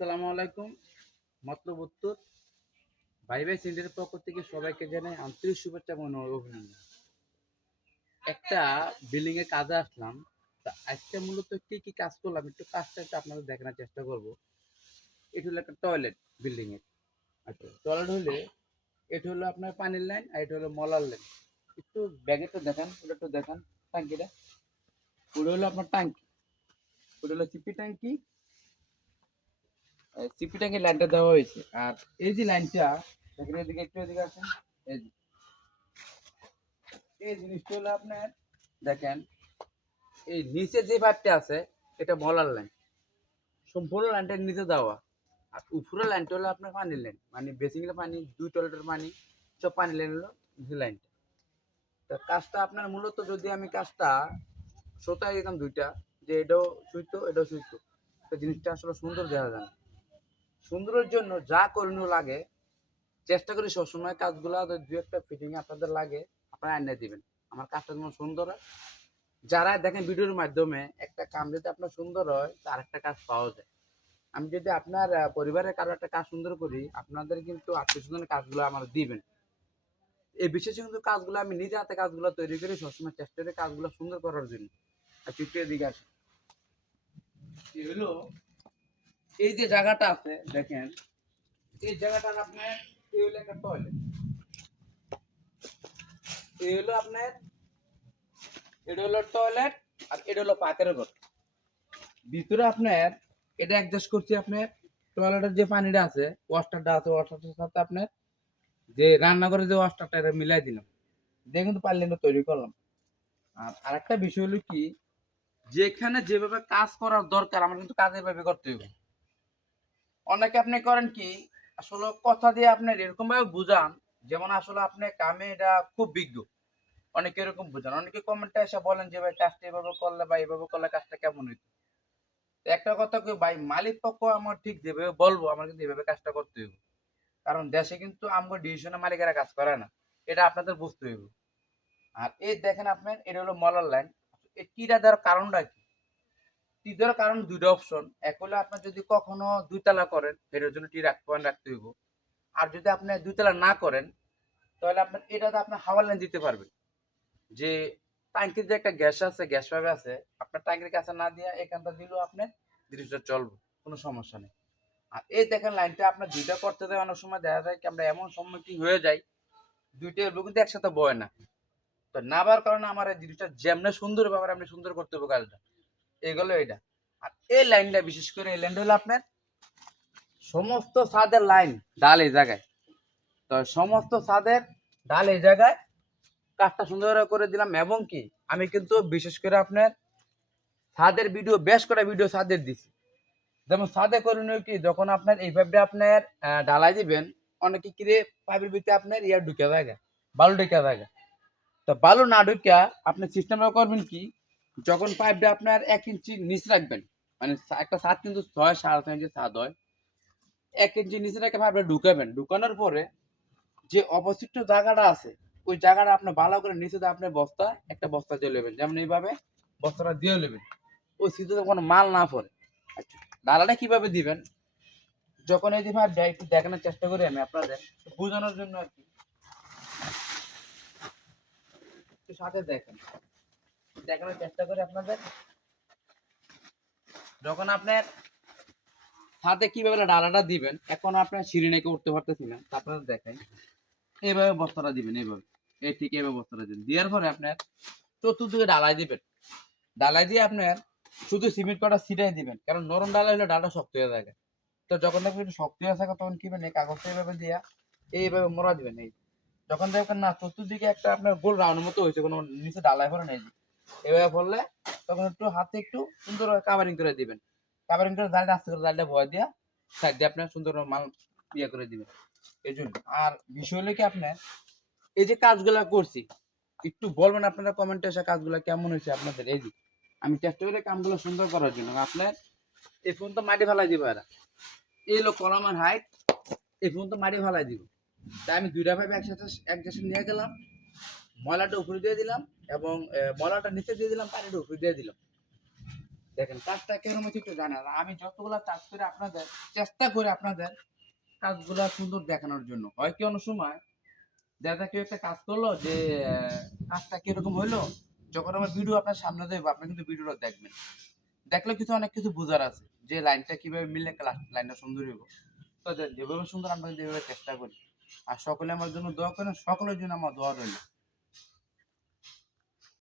আসসালামু আলাইকুম। মতলব উত্তর ভাই ভাই সেন্টারের পক্ষ থেকে সবাইকে জানাই আন্তরিক শুভেচ্ছা এবং অভিনন্দন। একটা বিল্ডিং এর কাজে আসলাম। তা আজকে মূলত কি কি কাজ করলাম কাজটা একটু আপনাদের দেখানোর চেষ্টা করব। এটা হলো একটা টয়লেট বিল্ডিং এর। আচ্ছা, টয়লেট হলে এটা হলো আপনার পানির লাইন আর এটা হলো মলার লাইন। একটু ব্যাগে তো দেখান, ওটা একটু দেখান ট্যাঙ্কিটা। ওটা হলো আপনার ট্যাঙ্কি, ওটা হলো সিপি ট্যাঙ্কি। সিপি ট্যাঙ্কির লাইনটা দেওয়া হয়েছে। আর এই যে লাইনটা দেখেন, এদিকে একটু এদিকে আসেন। এই যে এই জিনিসটা হলো আপনার দেখেন, এই নিচে যে পাইপটা আছে এটা মলার লাইন, সম্পূর্ণ লাইনটার নিচে দেওয়া। আর উপরের লাইনটা হলো আপনার পানির লাইন, মানে বেসিংয়ের পানি, দুই টয়লেটের পানি, সব পানি লাইন হলো নিচে লাইনটা। তো কাজটা আপনার মূলত যদি আমি কাজটা সোতায় দিতাম দুইটা, যে এটাও সুইতো এটাও সুইতো, তো জিনিসটা আসলে সুন্দর দেখা যায় না। সুন্দরের জন্য যা করণীয় লাগে চেষ্টা করি সবসময় কাজগুলা দু একটা ফিটিং আপনাদের লাগে আপনারা এনে দিবেন, আমার কাজটা যেমন সুন্দর হয়। যারা দেখেন ভিডিওর মাধ্যমে একটা কাম যদি আপনার সুন্দর হয় তার একটা কাজ পাওয়া যায়। আমি যদি আপনার পরিবারের কারো একটা কাজ সুন্দর করি, আপনাদের কিন্তু আত্মীয় স্বজনের কাজগুলো আমার দিবেন। এই বিশেষ কিন্তু কাজগুলো আমি নিজে হাতে কাজগুলো তৈরি করি, সবসময় চেষ্টা করি কাজগুলো সুন্দর করার জন্য। আর তৃতীয় দিকে আসে কি হলো, এই যে জায়গাটা আছে দেখেন, এই জায়গাটার আপনার এই হলো একটা টয়লেট, এই হলো আপনার, এটা হলো টয়লেট, আর এটা হলো পাকের ঘর। ভিতরে আপনার এটা অ্যাডজাস্ট করছি আপনার, টয়লেটের যে পানিটা আছে ওয়াশটারটা আছে, ওয়াশটারটার সাথে আপনার যে রান্নাঘরে যে ওয়াশটারটা এটা মিলাই দিলাম, দিয়ে কিন্তু পারলেন তৈরি করলাম। আর আরেকটা বিষয় হলো কি, যেখানে যেভাবে কাজ করার দরকার আমার কিন্তু কাজের ভাবে করতে হবে। অনেকে আপনি করেন কি, আসলে কথা দিয়ে আপনার এরকম ভাবে বুঝান যেমন আসলে আপনি কামে এটা খুব বিজ্ঞ। অনেকে এরকম বুঝান, অনেকে কমেন্টে এসে বলেন যে ভাই কাজটা এভাবে করলে বা এভাবে করলে কাজটা কেমন হইতো। একটা কথা কই ভাই, মালিক পক্ষ আমার ঠিক যেভাবে বলবো আমার কিন্তু এভাবে কাজটা করতে হইব। কারণ দেশে কিন্তু আমগো ডিসিশনে মালিকেরা কাজ করে না, এটা আপনাদের বুঝতে হইব। আর এই দেখেন আপনার এটা হলো মলার লাইন। এই টিটা দেওয়ার কারণটা কি? টি দেওয়ার কারণ দুইটা অপশন। এক হলো আপনার যদি কখনো দুইতলা করেন এটার জন্য টি রাখতে হইব। আর যদি আপনি দুইতলা না করেন তাহলে আপনার এটাতে আপনার হাওয়ার লাইন দিতে পারবেন। যে ট্যাঙ্কির যে একটা গ্যাস আছে, গ্যাস পাইপ আছে, আপনার ট্যাঙ্কির কাছে না দিয়ে এখানটা দিলেও আপনার জিনিসটা চলবে, কোনো সমস্যা নেই। আর এই দেখেন লাইনটা আপনার দুইটা করতে দেয়, অনেক সময় দেখা যায় কি আমরা এমন সম্মুখীন হয়ে যাই দুইটা লোক কিন্তু একসাথে বয় না। তো না পারার কারণে আমার এই জিনিসটা যেমনে সুন্দর ব্যাপার আপনি সুন্দর করতে হবে কাজটা, এগুলো এটা। আর এই লাইনটা বিশেষ করে এই লাইনটা হলো আপনার সমস্ত ছাদের লাইন ডাল এই জায়গায়। তো সমস্ত ছাদের ডাল এই জায়গায় কাজটা সুন্দর করে দিলাম। এবং কি আমি কিন্তু বিশেষ করে আপনার ছাদের ভিডিও, বেশ কটা ভিডিও ছাদের দিছি। যেমন ছাদে করণীয় কি, যখন আপনার এইভাবে আপনার ঢালাই দিবেন, অনেকে কিরে পাইপের ভিতরে আপনার ইয়ার ঢুকে থাকে, বালু ঢুকে থাকে। তো বালু না ঢুকা আপনি সিস্টেমটা করবেন কি, যখন পাইপটা আপনার 1 ইঞ্চি নিচ রাখবেন, মানে একটা ছাদ কিন্তু 6 সাড়ে 6 ইঞ্চি ছাদ হয়, 1 ইঞ্চি নিচে রেখে পাইপটা ঢুকাবেন। ঢুকানোর পরে যে অবশিষ্ট জায়গাটা আছে ওই জায়গাটা আপনি ভালো করে নিচে দিয়ে আপনি বস্তা, একটা বস্তা দিয়ে নেবেন, যেমন এইভাবে বস্তাটা দিয়ে নেবেন, ওই সিজনে কোনো মাল না পড়ে। আচ্ছা, ডালাটা কিভাবে দিবেন, যখন এই যে ভাবটা একটু দেখানোর চেষ্টা করি আমি আপনাদের বোঝানোর জন্য আর কি, একটু সাথে দেখেন, দেখানোর চেষ্টা করি আপনাদের। যখন আপনার হাতে কিভাবে ডালাটা দিবেন, এখন আপনার সিঁড়ি নাকি উঠতে পারতেছি না, আপনাদের দেখাই। এইভাবে বস্তাটা দিবেন, এইভাবে এই ঠিক এইভাবে বস্তাটা দিবেন, দেওয়ার পরে আপনার চতুর্দিকে ডালাই দিবেন। ডালাই দিয়ে আপনার শুধু সিমেন্ট কটা ছিটাই দিবেন, কারণ নরম ডালা হলে ডালটা শক্ত হয়ে থাকে। তো যখন দেখবেন একটু শক্ত হয়ে থাকে তখন কি করবেন, এই কাগজটা এইভাবে দিয়া এইভাবে মোড়া দিবেন। এই যখন দেখবেন না চতুর্দিকে একটা আপনার গোল রাউন্ড মতো হয়েছে, কোনো নিচে ডালাই পরে নেই, এভাবে পড়লে তখন একটু হাতে একটু সুন্দর কাভারিং করে দিবেন। কাভারিং করে জালটা আস্তে করে জালটা ভয় দিয়া সাইড দিয়ে আপনার সুন্দর মাল ইয়ে করে দিবেন। এই জন্য আর বিষয় হলো কি, আপনার এই যে কাজগুলা করছি একটু বলবেন আপনারা কমেন্টে এসে কাজগুলা কেমন হয়েছে আপনাদের। এই যে আমি চেষ্টা করি কামগুলো সুন্দর করার জন্য। আপনার এই ফোন তো মাটি ফেলাই দিব, এরা এই হলো কলমের হাইট, এই ফোন তো মাটি ফেলাই দিব। তাই আমি দুইটা ভাবে একসাথে একসাথে নিয়ে গেলাম, ময়লাটা উপরে দিয়ে দিলাম এবং ময়লাটা নিচে দিয়ে দিলাম, পানিটা উপরে দিয়ে দিলাম। দেখেন কাজটা কেরকম হচ্ছে একটু জানেন, আমি যতগুলা কাজ করে আপনাদের চেষ্টা করি আপনাদের কাজগুলা সুন্দর দেখানোর জন্য। হয় কি অনেক সময় দেখা কেউ একটা কাজ করলো যে কাজটা কিরকম হইলো, যখন আমার ভিডিও আপনার সামনে দেবো আপনি কিন্তু ভিডিওটা দেখবেন, দেখলে কিছু অনেক কিছু বোঝার আছে যে লাইনটা কিভাবে মিললে লাইনটা সুন্দর হইব। তো যেভাবে সুন্দর আমরা কিন্তু এভাবে চেষ্টা করি। আর সকলে আমার জন্য দোয়া করেন, সকলের জন্য আমার দোয়া রইল।